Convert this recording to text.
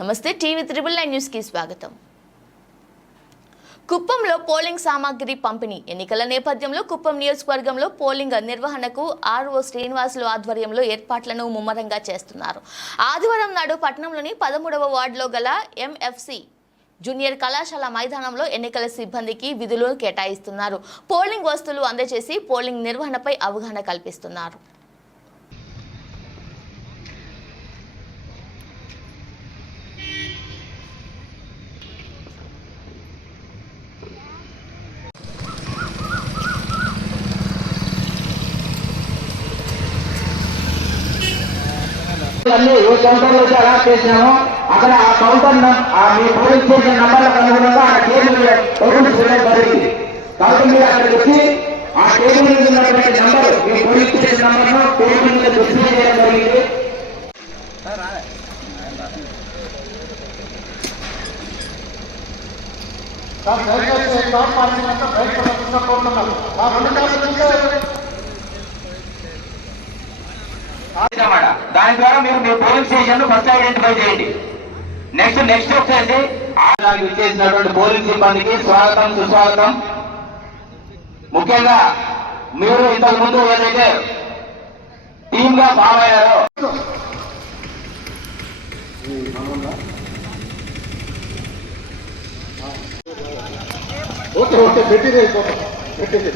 నమస్తే TV triple nine న్యూస్కి స్వాగతం. కుప్పంలో పోలింగ్ సామాగ్రి పంపిణీ ఎన్నికల నేపథ్యంలో కుప్పం నియోజకవర్గంలో పోలింగ్ నిర్వహణకు ఆర్ఓ శ్రీనివాసులు ఆధ్వర్యంలో ఏర్పాట్లను ముమ్మరంగా చేస్తున్నారు. ఆదివారం నాడు పట్టణంలోని పదమూడవ వార్డులో గల ఎంఎఫ్సి జూనియర్ కళాశాల మైదానంలో ఎన్నికల సిబ్బందికి విధులు కేటాయిస్తున్నారు. పోలింగ్ వస్తువులు అందజేసి పోలింగ్ నిర్వహణపై అవగాహన కల్పిస్తున్నారు. అన్ని ఏ కౌంటర్లో అయితే అలా చేసినామో అక్కడ ఆ కౌంటర్ ఆ మీ పోలింగ్ స్టేషన్ నంబర్లకు అనుగుణంగా ఆ టేబుల్ మీద ఓపెన్ చేయడం జరిగింది. కాబట్టి మీరు అక్కడికి వచ్చి ఆ టేబుల్ మీద ఉన్నటువంటి నంబర్ మీ పోలింగ్ స్టేషన్ నంబర్ను టేబుల్ మీద డిస్ప్లే చేయడం జరిగింది. సార్ దయచేసి స్టాప్ పార్కింగ్ అంతా అన్నమాట దాని ద్వారా మీరు మీ పోలింగ్ స్టేషన్ ఫస్ట్ ఐడెంటిఫై చేయండి. నెక్స్ట్ నెక్స్ట్ వచ్చేసి దానికి విచ్చేసినటువంటి పోలింగ్ సిబ్బందికి స్వాగతం సుస్వాగతం. ముఖ్యంగా మీరు ఇంతకు ముందు ఏదైతే టీమ్గా ఫామ్ అయ్యారో ఓకే ఓకే పెట్టిదే పెట్టిదే.